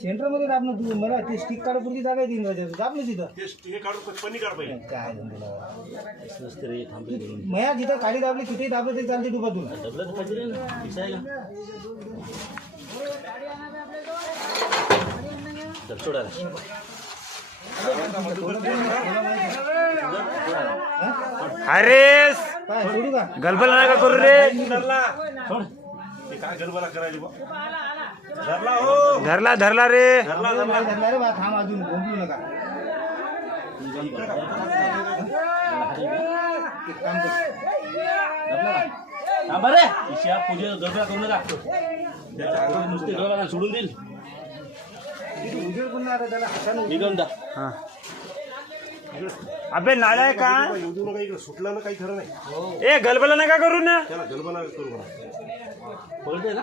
centre मध्ये दाबणं तू मला ते स्टिक काढपुरती जागा आहे 3 वाजेचं दाबलं तिथं हे काढून पन्नी काढ पाहिजे काय स्वस्त रे थांबले मया जिथं काडी दाबली तिथेही दाबलं तरी चालते डुबा तुला डबलं पाहिजे ना दिसायला तर सोडा अरे सोडू का गलबल नका करू रे काय गरबाला करायची बा धरला हो धरला रे धरला रे बा थांब अजून बोंबलू नका एक काम कर थांबा रे ईशा पूजे गरबा करू नका त्याच्या अंगावर नुसते गरबा सोडून देईल उजेड पुन्हा आता त्याला हाताने निघून दा हा अबे नालाय का येऊ देऊ नका इकडे सुटला ना काही खरं नाही ए गलबल नका करू ना त्याला गलबाला करू नका पळते ना